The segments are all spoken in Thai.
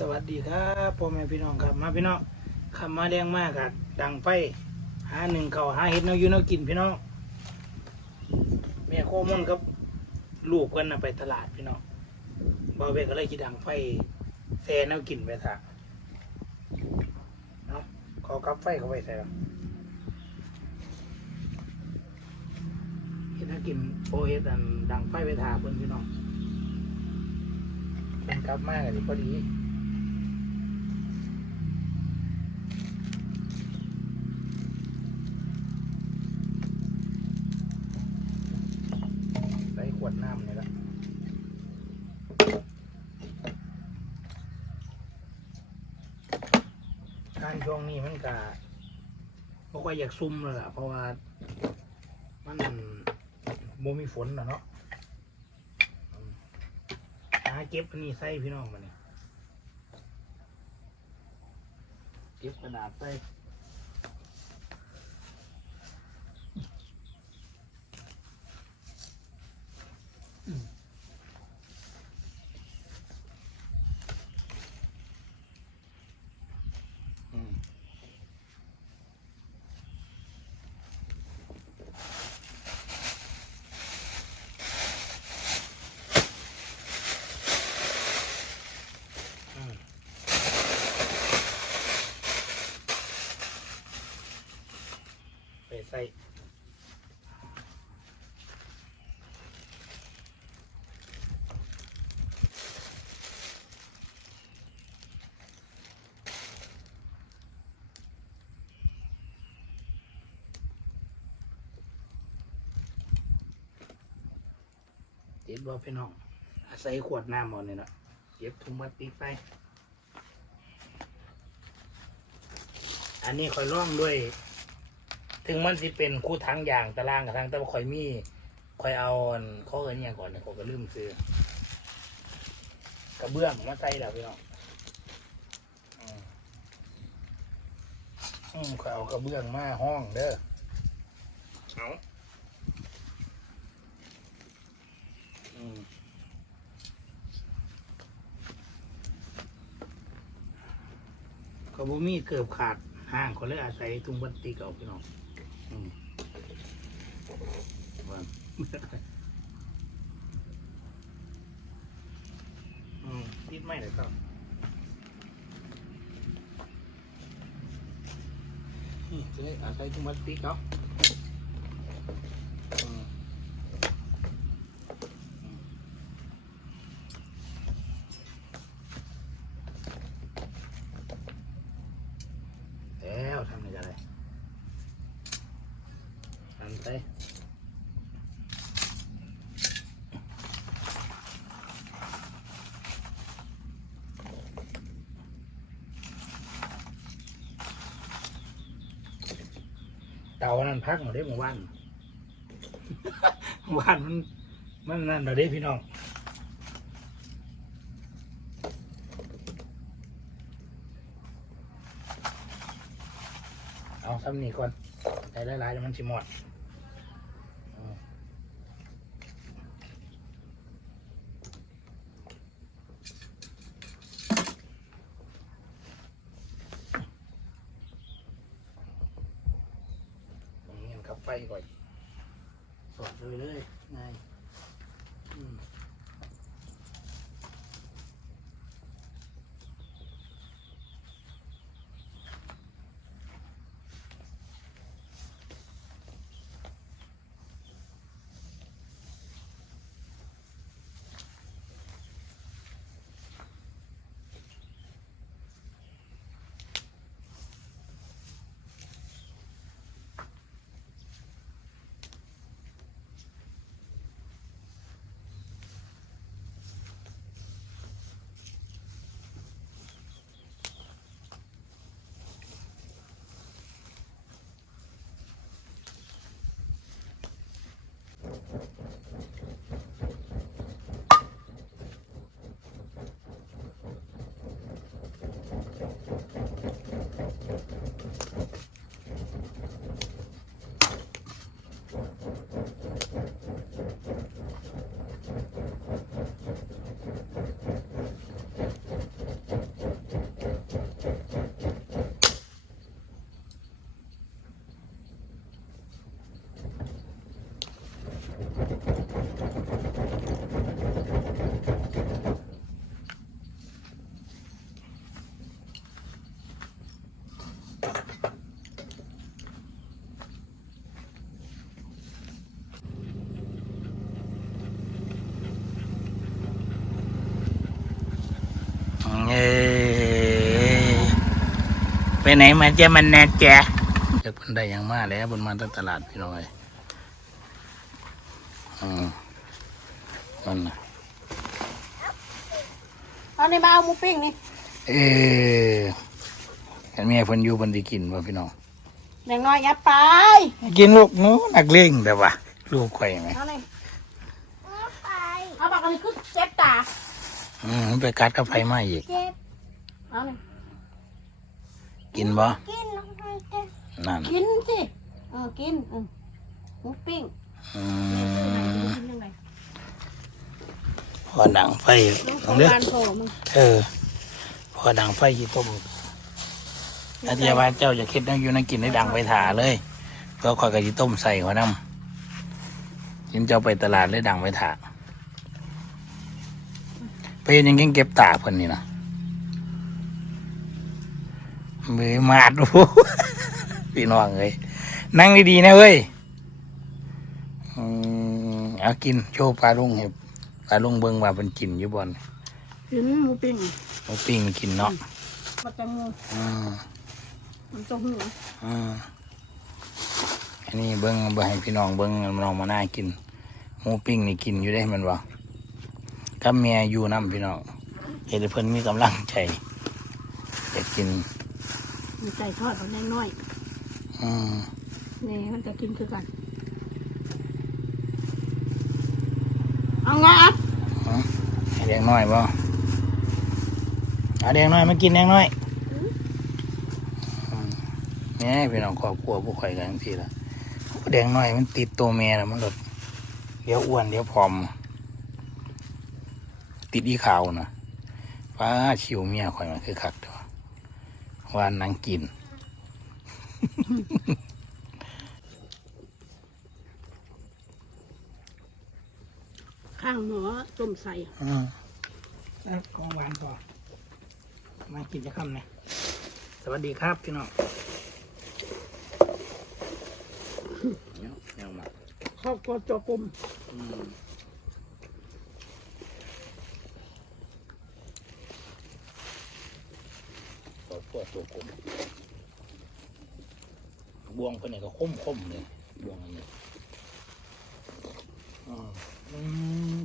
สวัสดีครับพ่อแม่พี่น้องครับมาพี่น้องขับมาแดงมากอะดังไฟหาหนึ่งเขาหาเห็ดแนวอยู่แนวกินพี่น้องแม่โคมอนครับลูกกันนะไปตลาดพี่น้องบ่าวเบก็เลยคิดดังไฟแซ่แนวกินไปซะเนาะขอกับไฟเขาไปใส่เห็ดแนวกินโอเฮ็ดอันดังไฟไปทาเพิ่นพี่น้องเป็นกลับมากเลยพอดี ใส่ขวดน้ำนี่ละการ ช่วงนี้มันกะบ่ค่อยอยากซุ่มเลยล่ะเพราะว่า มันบ่มีฝนนะเนาะหาเก็บอันนี้ใส่พี่น้องมานี่เก็บกระดาษใส่อืมอืมไปใส่ เจ็บบ่พี่น้องใส่ขวดน้ำเอาเนี่ยนะเก็บถุงพลาติกไป อันนี้คอยร่องด้วย ถึงมันสิเป็นคู่ทั้งอย่างตารางกับทางแต่ว่าคอยมีคอยเอาอันเขาเอินอย่างก่อนเนี่ยเขาก็ลืมซื้อกระเบื้องมาใส่แล้วพี่น้องอืมคอยเอากระเบื้องมาห้องเด้อเอาอืม ก็บ่มีเกือบขาดห่างคนเลยอาศัยถุงพลาสติกเอาพี่น้องอืมว่าอืมติดไม่เลยครับนี่จะได้อาศัยถุงพลาสติกเอาอืมแล้วทำอะไรกันเลยทำไปเตานั่นพักหมดได้เมื่อวานเมื่อวานมันมันนั่นเราได้พี่น้องเอาซ้ำนี่ก่อนใส่หลายๆแล้วมันสิหมด ไปไหนมาเจ้ามันแน่แจ๊จะคนได้หยังมาแล้วบนมาตั้งตลาดพี่น้อยอืมมันน่ะเอาในมาเอาหมูปิ้งนี่เออเห็นแม่เพิ่นอยู่เพิ่นได้กินบ่พี่น้องอย่างน้อยอย่าไปกินลูกหนูนักเลงแต่ว่าลูกข่อยไหมเอาเลยเอาบอกอันนี้คือเจ็บตาอืมมันไปกัดกับไฟไหม้อีกเจ็บเอาเลย กินบ่กินนั่นกินสิเออกินเออหมูปิ้งอืกินมยังไงพอดังไฟลูกขเอาองเด้อบ้านโผล่มึงเออพอดังไฟยี่ต้มอาเจียว่าเจ้าจะคิดนั่งอยู่นั่งกินได้ดังไปถาเลยก็คอยกับยี่ต้มใส่หัวน้ำยิมเจ้าไปตลาดเลยดังไปถาไปเฮ็ดหยังเก่งเก็บตาเพิ่นนี่นะ มือมาดโอ้โหพี่น้องเลยนั่งดีๆนะเว้ยอืมเอากินโชว์ปลาลุงเห็บปลาลุงเบิ่งว่าเป็นกินอยู่บ่อนกินหมูปิ้งหมูปิ้งกินเนาะมันจะมูอืมมันจะหัวอืมอันนี้เบิ้งเบิ้งให้พี่น้องเบิ้งน้องมาหน้ากินหมูปิ้งนี่กินอยู่ได้มันบ่กับเมียอยู่น้ำพี่น้องเห็นให้เพิ่นมีกำลังใจอยากกิน มันใจทอดเอาน้อยอืมๆนี่มันจะกินคือกัน เอาไงอะให้แดงน้อยบ่เอาแดงน้อยมากินแดงน้อยอืมเนี่ยพี่น้องครอบครัวผู้ข่อยกันทีละแดงน้อยมันติดตัวเมียแล้วมันก็เดี๋ยวอ้วนเดี๋ยวผอม ติดอีขาวนะฟ้าชิวเมียข่อยมันคือคักตัว ว่านางกิน ข้างหมอต้มใส่อืมแล้วของหวานต่อมากินจะคำนะสวัสดีครับพี่น้องเนี้ยเนี้ยมาครอบครัวจกลมอืมขอพวกตัวกลม บวงคนไหนก็คมคมๆเลยบวงอันนี้อ่าอืม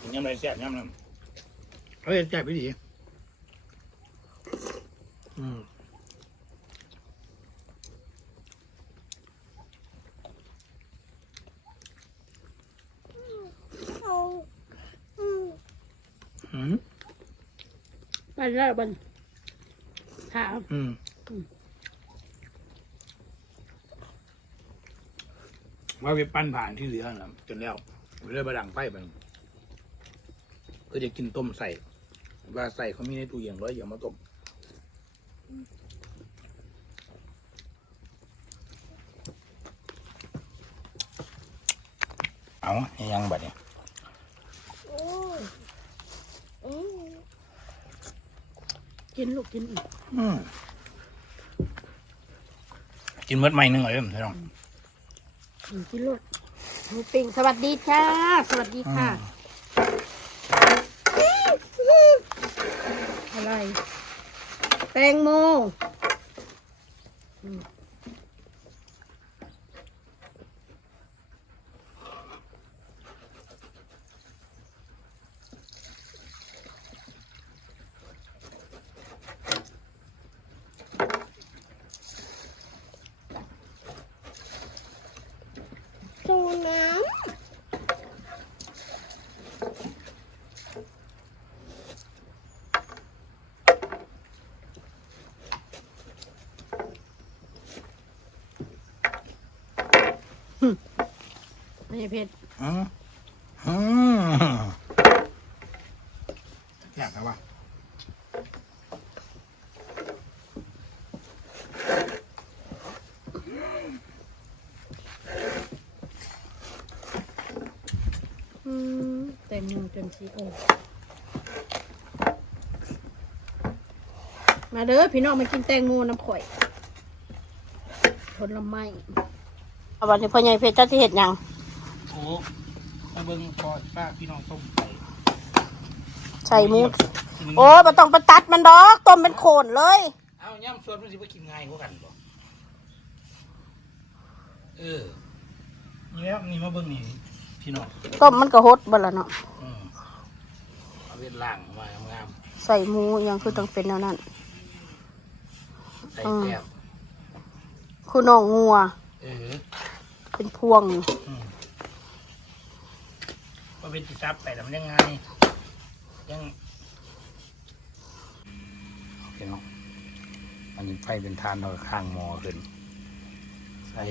กินยำไรแซ่บยำนั้นเฮ้ยแซ่บพี่ดีอืมอืมไปแล้ วบันถามอืมว่าไปปั้นผ่านที่เหลือนะจนแล้วเรื่อยบดังไฟมันก็จะกินต้มใส่ ว่าใส่เขามีในตู้เย็นร้อยอย่ามาต้มเอายังบัดเนี่ย กินลูกกินอีกอืมกินเมื่อไม่นึงเลยพี่น้องกินกินลูกหมูปิ้งสวัสดีจ้าสวัสดีค่ะ อะไร แตงโมอืมตูน้ำ ไม่ใช่เผ็ดอืมอืมอยากแล้ววะอืมแตงโมจนสีโอมาเด้อพี่น้องมากินแตงโมน้ำข่อยผลไม้ เอาวันนี้พ่อใหญ่เพชรเจ้าที่เห็ดหยัง โอ้มาเบิ่งพอป้าพี่น้องต้มไก่ใส่หมูโอ้ยบ่ต้องไปตัดมันดอกต้มเป็นโคนเลยเอาย่ำส่วนมันสิบ่กินง่ายกว่ากันบ่เออนี่แล้วนี่มาเบิ่งนี่พี่น้องต้มมันก็ฮดบ่ละเนาะอืมเอาเวทล่างมางามใส่หมูอยังคือต้องเป็นแนวนั้นๆใส่อืมแก้วคือน้องงัว เออเป็นพวงอืม ก็เป็นติซับไปแต่มันยังไงยังโอเคเนาะอันนี้ไฟเป็นทานเราข้างหมอขึ้น ใส่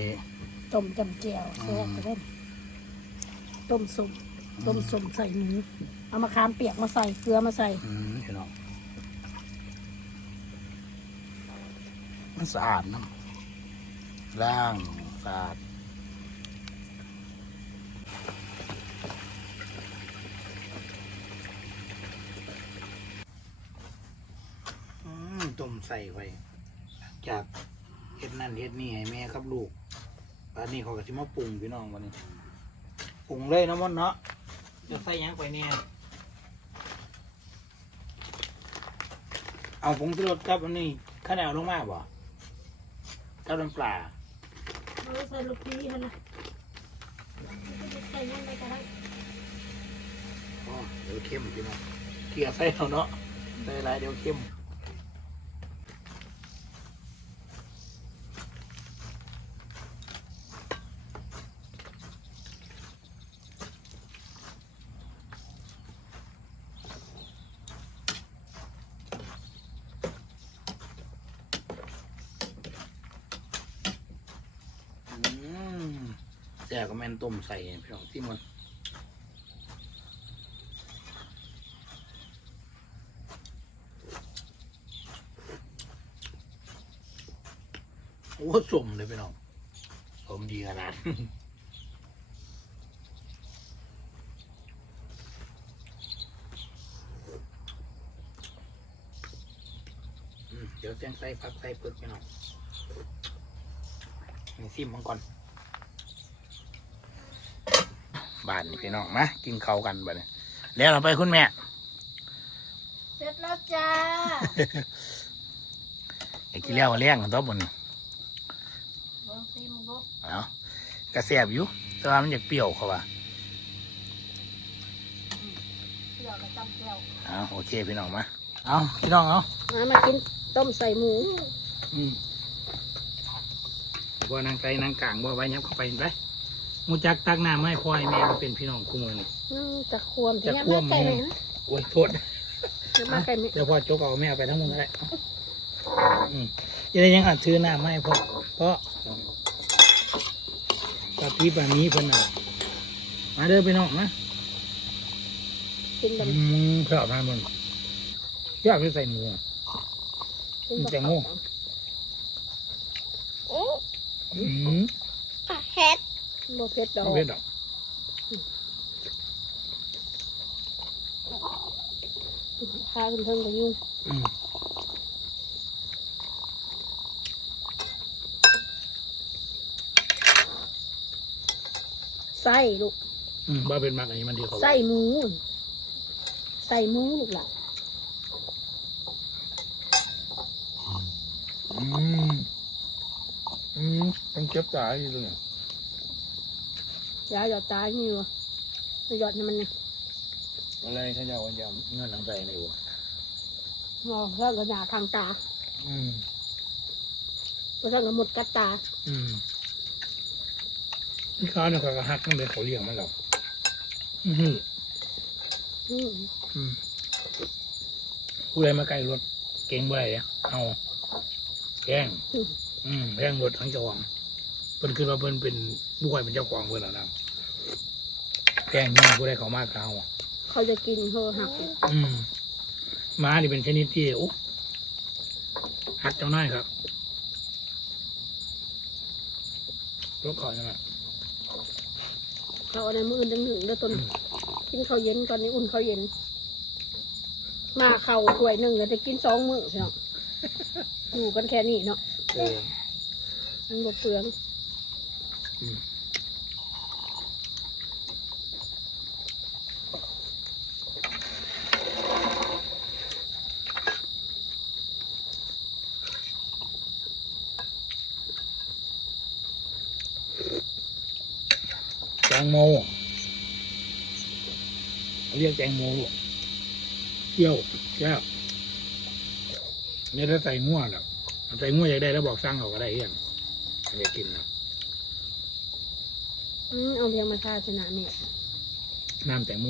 ต้มจำเจียวแซ่บเล่นต้มสุกต้มสุกใส่หมูเอามะขามเปียกมาใส่เกลือมาใส่อืมพี่น้องมันสะอาดนะล้างสะอาดอืมต้ม ใส่ไว้จากเฮ็ดนั่นเฮ็ดนี่ให้แม่ครับลูกอันนี้เขาก็สิมาปรุงพี่น้องวันนี้ปรุงเลยเนาะมันเนาะจะใส่หยังไปเนี่ยเอาผงชูรสกับอันนี้ข้าวเหนียวลงมาบ่กับน้ำปลาใส่ลูกพีฮะนะใส่ยังไงก็ได้อ๋อเดี๋ยวเข้มพี่น้องเกลี่ยใส่เอาเนาะใส่หลายเดี๋ยวเข้มอืม แต่ก็แม่นต้มใส่พี่น้องที่มันโอ้สมเลยพี่น้องสมดีขนาดเดี๋ยวแจ้งใส่ผักใส่เปลือกพี่น้องนี่ซิมมันก่อน บ้านนี่พี่น้องมากินข้าวกันบ้านี้แล้วเราไปคุณแม่ เสร็จแล้วจ้าไอ้กินแล้วเลี้ยงกันตัวบนลองซิมดูเอากระแสบอยู่แต่ว่ามันอยากเปรี้ยวเขาว่าเดี๋ยวเราจำแก้วเอาโอเคพี่น้องมาเอาพี่น้องเอามามากินต้มใส่หมูอืมบ่นางไก่นางกลางบ่ไว้ยับเข้าไปเห็นไปมู จักตักน้ำให้พ่อให้แม่ก็เป็นพี่น้องคู่มือนี่อืมจะควมจะเนี่ยควมมาไก่ไหมไหมโอ้ยโทษจะมาไก่ไหมเดี๋ยวพ่อจกเอาแม่ไปทั้งหมดก็ได้อืมยังได้ยังอัดซื้อน้ำให้พ่อเพราะตาที่ปานนี้เพิ่นเอามาเด้อพี่น้องนะกินแบบอืมชอบนะมันชอบที่ใส่หมูอะกินแบบแตงโมโอ้อืมเฮ็ ดโมเผ็ดดอกเอาเผ็ดดอกพาขึ้นเพิ่งกับยุ่งอืมไส้ลูกอืมบ้าเป็นมากอันนี้มันดีเขาไส้หมู ใส่หมูลูกหล่ะอืม อืมต้องเก็บตายอยู่ตรงนี้ ยาหยอดตายนี่วะหยอดให้มันเนี่ยอะไรเขาจะเอาอย่างเงินทางใจในหัวมองแล้วก็หยาทางตาอืมแล้วก็หมดกัดตา อืมพี่เขาเนี่ยเขาก็หักตั้งแต่เขาเลี้ยงมันแล้วอือหืออืมอืมผู้ใดมาใกล้รถเก่งบ่ได้เนี่ยเอาแกล้งอืมแกล้งรถทั้งเจ้าของ เพิ่นคิดว่าเพิ่นเป็นผู้ใครเป็นเจ้าของเพิ่นแล้วนะแกล้งนี่ผู้ใดเขามากเขาเขาจะกินเขาหักอืมม้านี่เป็นชนิดที่โอ้หัดเจ้าน้อยครับรถขอใช่ไหมเขาเอาในมืออื่นหนึ่งๆแล้วต้นกินข้าวเย็นก่อนนี้อุ่นข้าวเย็น มาเข่าถ้วยหนึ่งแล้วจะกินสองมื้อเนาะอยู่กันแค่นี้เนาะเออ มันบกเปลือง แจงโมเรียกแจงโมเปรี้ยวแก้วเนี่ยถ้าใส่ง่วงแบบใส่ง่วงอยากได้แล้วบอกสร้างเขาก็ได้เฮียงอยากกินนะ อืมเอาเลี้ยงมาทาชนะเนี่ยน้ำแตงโม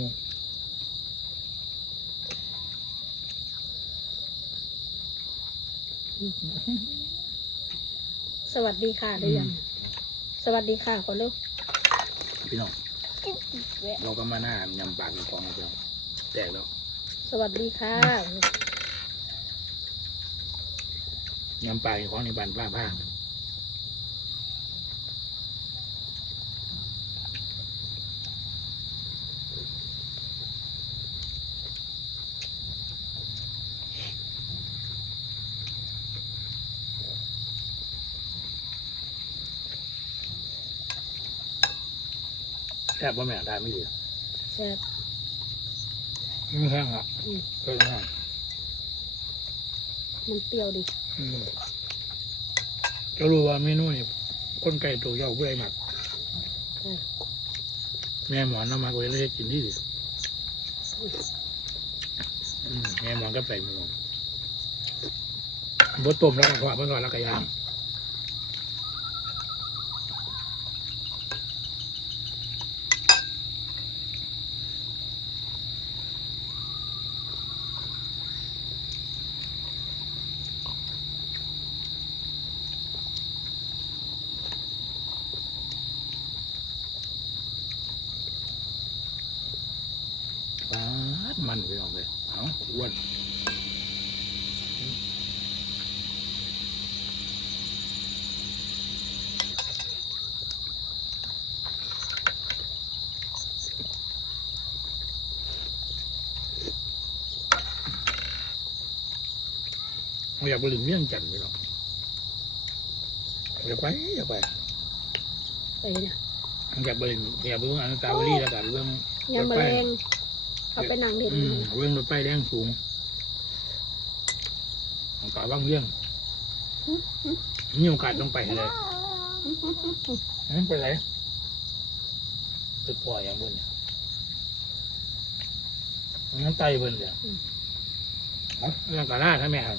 สวัสดีค่ะได้ยังสวัสดีค่ะคนลูกพี่น้องเราก็มาหน้ายำปากของเราแล้วแตกแล้วสวัสดีค่ะยำปลาของในบ้านป้าผ้า แทบว่าแม่ได้ไม่ดีแซ่บไม่แห้งอะอืมเคยแห้งมันเปรี้ยวดิอืมจะรู้ว่าเมนูนี่คนไก่ตัวเยาเบื่อหมักใช่แม่หมอนน้ำมาก็เลยกินที่ดิอืมแม่หมอนก็ใส่หมูบดต้มแล้วก็ทอดเมื่อก่อนแล้วก็ย่าง ปาดมันไปออกเลยเอาอ้วนเราอยากไปลิงเมี่ยงจันทร์ไปหรอกอยากไปอยากไปไปเลยนะอยากไปลิงอยากไปเรื่องอนุสาวรีย์แล้วกันเรื่องยำมะเร็ง เขาไปนั่งเด่นอืมเรื่องรถไฟแดงสูงของป่าบ้างเรื่องมีโอกาสต้องไปให้เลยนั่นเป็นไรไปปล่อยอย่างบนเนี่ยงั้นไตเบิ่นเลยเอาเรื่องกาล่าถ้าแม่ครับ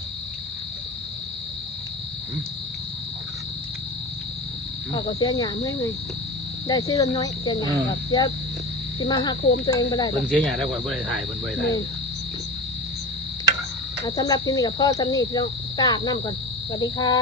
เขาก็เสียหยาเมื่อยไหมได้ซื้อลำน้อยเสียหยาแบบเสีย ที่มาหาโคมตัวเองไปได้หรเบิ่อกนเสียหยาได้กว่าเบิ่นได้ถ่ายเบิ่นเบิ่นได้เมนอะสำหรับที่นี่กับพ่อจำนี่พี่น้องกราบน้ำก่อน สวัสดีค่ะ